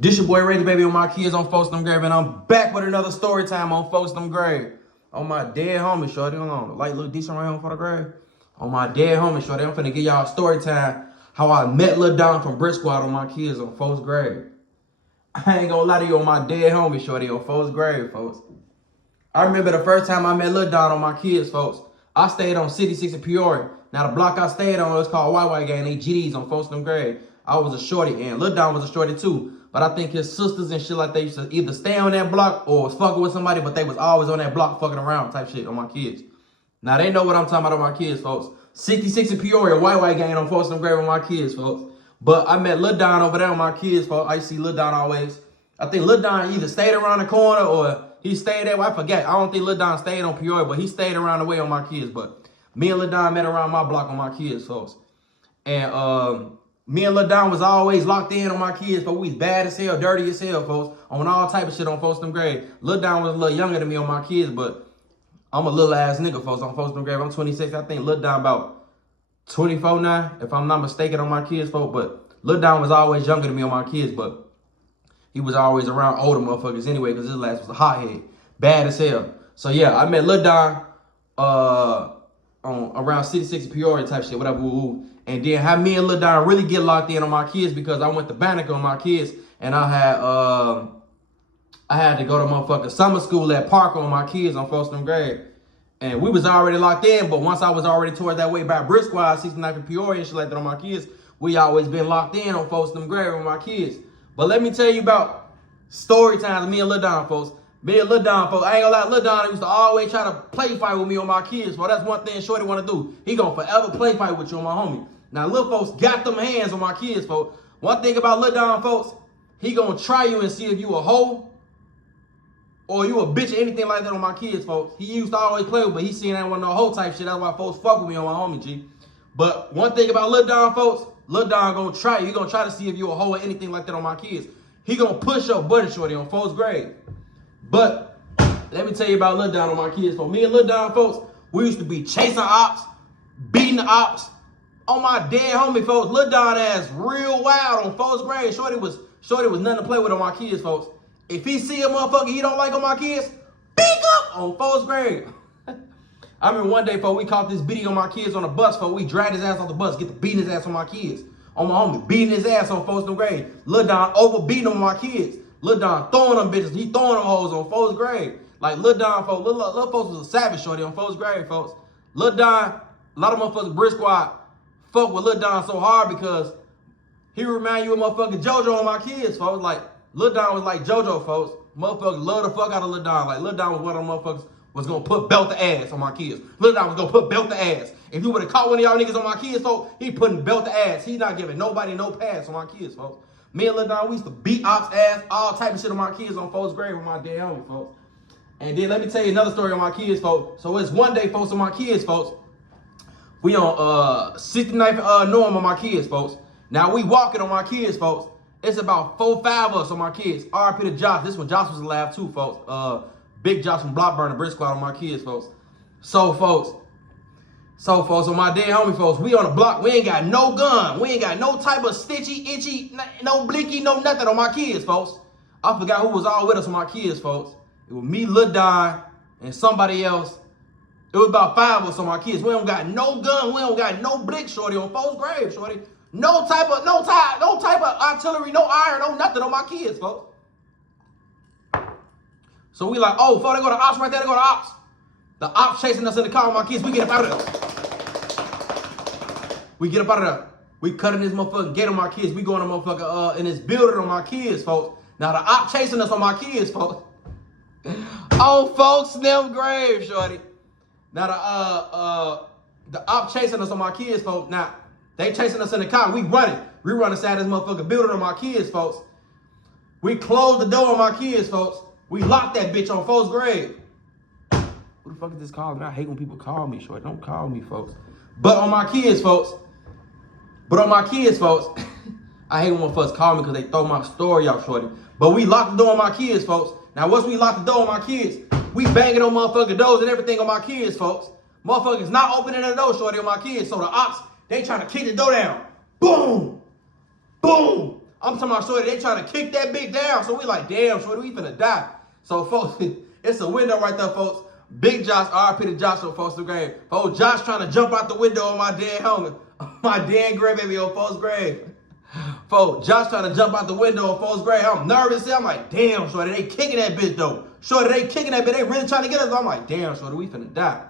This your boy Reggie, baby, on my kids on Folks Them Grave, and I'm back with another story time on Folks Them Grave. On my dead homie, shorty, hold on. The light look decent right here for the grave. On my dead homie, shorty, I'm finna give y'all a story time how I met Lil Don from Bricksquad on my kids on Folks Grave. I ain't gonna lie to you, on my dead homie, shorty, on Folks Grave, folks. I remember the first time I met Lil Don on my kids, folks. I stayed on City 6 in Peoria. Now the block I stayed on was called White Gang. They GDs on Folks Them Grave. I was a shorty, and Lil Don was a shorty too. But I think his sisters and shit like that used to either stay on that block or was fucking with somebody, but they was always on that block fucking around type shit on my kids. Now they know what I'm talking about on my kids, folks. 66 in Peoria, White Gang on Folks Them Grave on my kids, folks. But I met Lil Don over there on my kids, folks. I used to see Lil Don always. I think Lil Don either stayed around the corner or he stayed that way. I forget. I don't think Lil Don stayed on Peoria, but he stayed around the way on my kids. But me and Lil Don met around my block on my kids, folks. And me and Lil Don was always locked in on my kids, but we was bad as hell, dirty as hell, folks, on all type of shit on Folks Them Grave. Lil Don was a little younger than me on my kids, but I'm a little ass nigga, folks, on Folks Them Grave. I'm 26. I think Lil Don about 24 now, if I'm not mistaken, on my kids, folks. But Lil Don was always younger than me on my kids, but he was always around older motherfuckers anyway, because his last was a hothead, bad as hell. So yeah, I met Lil Don on around City 6 Peoria type shit, whatever. And then how me and Lil Don really get locked in on my kids, because I went to Banneker on my kids, and I had to go to motherfucking summer school at Parker on my kids on Folks Them Grave. And we was already locked in, but once I was already towards that way by Bricksquad, 69 in Peoria and shit like that on my kids, we always been locked in on Folks Them Grave on my kids. But let me tell you about story times with me and Lil Don, folks. Me and Lil Don, folks. I ain't gonna lie, Lil Don used to always try to play fight with me on my kids, folks. That's one thing Shorty wanna do. He gonna forever play fight with you on my homie. Now, Lil folks got them hands on my kids, folks. One thing about Lil Don, folks, he gonna try you and see if you a hoe or you a bitch or anything like that on my kids, folks. He used to always play with, but he seen that one no hoe type shit. That's why folks fuck with me on my homie, G. But one thing about Lil Don, folks, Lil Don gonna try you. He gonna try to see if you a hoe or anything like that on my kids. He gonna push your button, shorty, on Folks Grave. But let me tell you about Lil Don on my kids, folks. Me and Lil Don, folks, we used to be chasing ops, beating the ops. On my dead homie, folks, Lil Don ass real wild on Folks Grave. Shorty was nothing to play with on my kids, folks. If he see a motherfucker he don't like on my kids, pick up on Folks Grave. I remember one day, folks, we caught this beating on my kids on the bus, folks. We dragged his ass off the bus, get to beating his ass on my kids. On my homie, beating his ass on Folks Them Grave. Lil Don over beating on my kids. Lil Don throwing them bitches. He throwing them hoes on Folks Grave. Like Lil Don, folks, Lil folks was a savage, shorty, on Folks Grave, folks. Lil Don, a lot of motherfuckers, Bricksquad, fuck with Lil Don so hard because he remind you of motherfucking JoJo on my kids, folks. Like, Lil Don was like JoJo, folks. Motherfuckers love the fuck out of Lil Don. Like, Lil Don was one of them motherfuckers was gonna put belt the ass on my kids. Lil Don was gonna put belt the ass. If you would have caught one of y'all niggas on my kids, folks, he putting belt the ass. He not giving nobody no pass on my kids, folks. Me and Lil Don, we used to beat ops ass, all type of shit on my kids on Folks Grave with my dead homie, folks. And then let me tell you another story on my kids, folks. So it's one day, folks, on my kids, folks. We on 69th Norm on my kids, folks. Now we walking on my kids, folks. It's about 4-5 of us on my kids. RP to Josh. This one, Josh was alive too, folks. Big Josh from Blockburner, Bricksquad on my kids, folks. So folks, on my dead homie, folks, we on the block. We ain't got no gun. We ain't got no type of stitchy, itchy, no blinky, no nothing on my kids, folks. I forgot who was all with us on my kids, folks. It was me, Lil Don, and somebody else. It was about 5 of us on my kids. We don't got no gun. We don't got no blick, shorty, on Folks Grave, shorty. No type of artillery, no iron, no nothing on my kids, folks. So we like, oh, before they go to ops right there, they go to ops. The ops chasing us in the car with my kids. We get up out of there. We get up out of there. We cutting this motherfucking gate on my kids. We going to motherfucker in this building on my kids, folks. Now the op chasing us on my kids, folks. Oh, Folks Them Grave, shorty. Now the op chasing us on my kids, folks. Now they chasing us in the car. We running. We run inside this motherfucking building on my kids, folks. We close the door on my kids, folks. We locked that bitch on Folks Grave. Who the fuck is this calling? I hate when people call me, shorty. Don't call me, folks. But on my kids, folks. I hate when motherfuckers call me because they throw my story out, shorty. But we locked the door on my kids, folks. Now, once we lock the door on my kids, we banging on motherfucking doors and everything on my kids, folks. Motherfuckers not opening the door, shorty, on my kids. So the ops, they trying to kick the door down. Boom! Boom! I'm talking about shorty, they trying to kick that bitch down. So we like, damn, shorty, we finna die. So folks, it's a window right there, folks. Big Josh, RP to Josh on Foster grave. Oh, Josh trying to jump out the window on my dead homie. My dead grandbaby on Foster grave. Folks, Josh trying to jump out the window on Foster grave. I'm nervous. I'm like, damn, shorty, they kicking that bitch though. Shorty, they kicking that bitch. They really trying to get us. I'm like, damn, shorty, we finna die.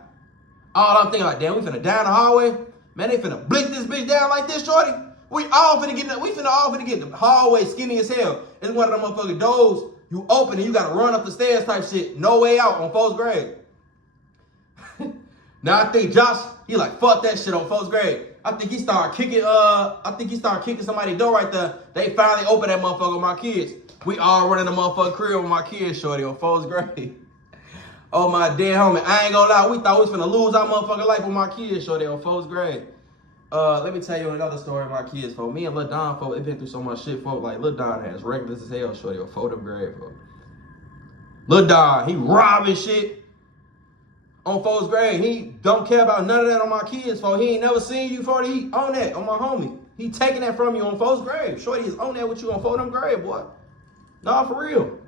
All I'm thinking like, damn, we finna die in the hallway. Man, they finna blink this bitch down like this, shorty. We all finna get the hallway skinny as hell. It's one of them motherfucking doors. You open it, you gotta run up the stairs type shit. No way out on Foster grave. Now I think Josh, he like, fuck that shit on Foster grave. I think he started kicking somebody's door right there. They finally opened that motherfucker with my kids. We all running the motherfucking crib with my kids, shorty, on Foster grave. Oh my dead homie, I ain't gonna lie, we thought we was finna lose our motherfucking life with my kids, shorty, on Foster grave. Let me tell you another story of my kids, folks. Me and Lil Don, folks, they been through so much shit, folks. Like, Lil Don has reckless as hell, shorty, on Foster grave, folks. Lil Don, he robbing shit on Foster grave. He don't care about none of that on my kids, folks. He ain't never seen you, 40. He on that, on my homie. He taking that from you on Foster grave. Shorty is on that with you on Foster grave, boy. Nah, for real.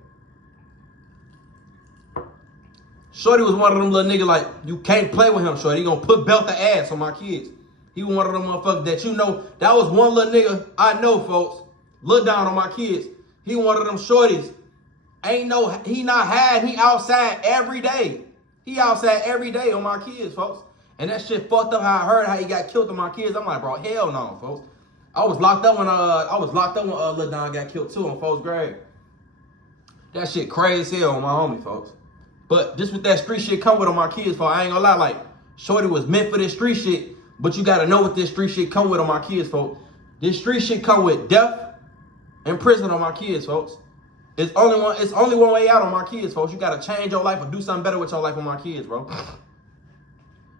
Shorty was one of them little niggas like, you can't play with him, shorty. He gonna put belt the ass on my kids. He was one of them motherfuckers that you know, that was one little nigga I know, folks. Look down on my kids. He one of them shorties. He not hiding, he outside every day. He outside every day on my kids, folks. And that shit fucked up how I heard how he got killed on my kids. I'm like, bro, hell no, folks. I was locked up when Lil Don got killed too on folks' grave. That shit crazy as hell on my homie, folks. But just with that street shit come with on my kids, folks. I ain't gonna lie, like, shorty was meant for this street shit, but you gotta know what this street shit come with on my kids, folks. This street shit come with death and prison on my kids, folks. It's only one way out on my kids, folks. You gotta change your life or do something better with your life on my kids, bro.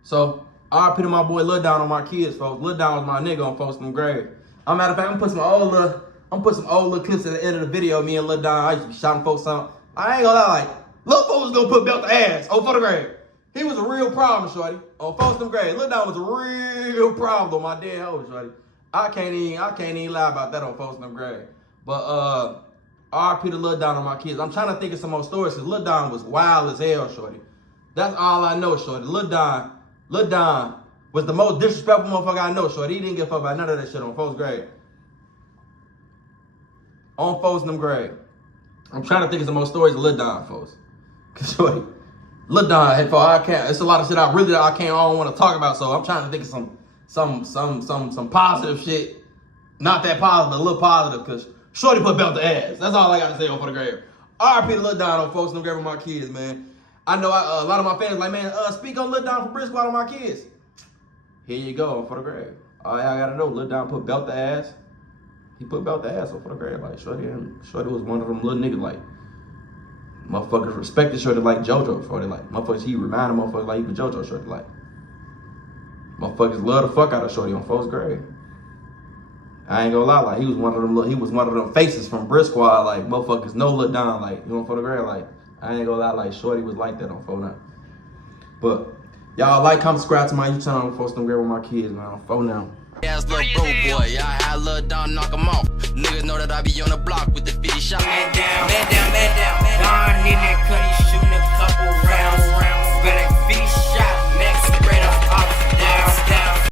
So, RP to my boy Lil Don on my kids, folks. Lil Don was my nigga on folks' grave. Matter of fact, I'm put some old little clips at the end of the video. Me and Lil Don, I used to be shouting folks out. I ain't gonna lie, like, Lil folks was gonna put belt the ass on for the grave. He was a real problem, shorty. On folks' grave, Lil Don was a real problem on my dead hoe, shorty. I can't even lie about that on folks' grave. But RP to Lil Don on my kids. I'm trying to think of some more stories because Lil Don was wild as hell, shorty. That's all I know, shorty. Lil Don was the most disrespectful motherfucker I know, shorty. He didn't give a fuck about none of that shit on folks' grave. On folks' grave. I'm trying to think of some more stories of Lil Don, folks. Cause shorty, Lil Don, it's a lot of shit I don't want to talk about, so I'm trying to think of some positive shit. Not that positive, but a little positive, cause shorty put belt the ass. That's all I got to say on for the grave. RP to Lil Don on folks' grave with my kids, man. I know a lot of my fans like, man, speak on Lil Don for Bricksquad on my kids. Here you go, for the grave. All y'all gotta know, Lil Don put belt the ass. He put belt the ass on for the grave. Like, shorty was one of them little niggas, like, motherfuckers respected shorty like JoJo, shorty. Like, motherfuckers, he reminded motherfuckers like he was JoJo, shorty. Like, motherfuckers love the fuck out of shorty on folks' grave. I ain't gonna lie, like, he was one of them faces from Bricksquad, like, motherfuckers know Lil Don, like, you know, for the grave, like, I ain't gonna lie, like, shorty was like that on phone now. But y'all like, comment, subscribe to my YouTube channel on Folks Don't Grab with my kids, man. On phone now. Ass little bro boy, y'all had Lil Don knock him off. Niggas know that I be on the block with the 50 shot. Man down. Don in that cutty shooting a couple rounds. Better 50 shot.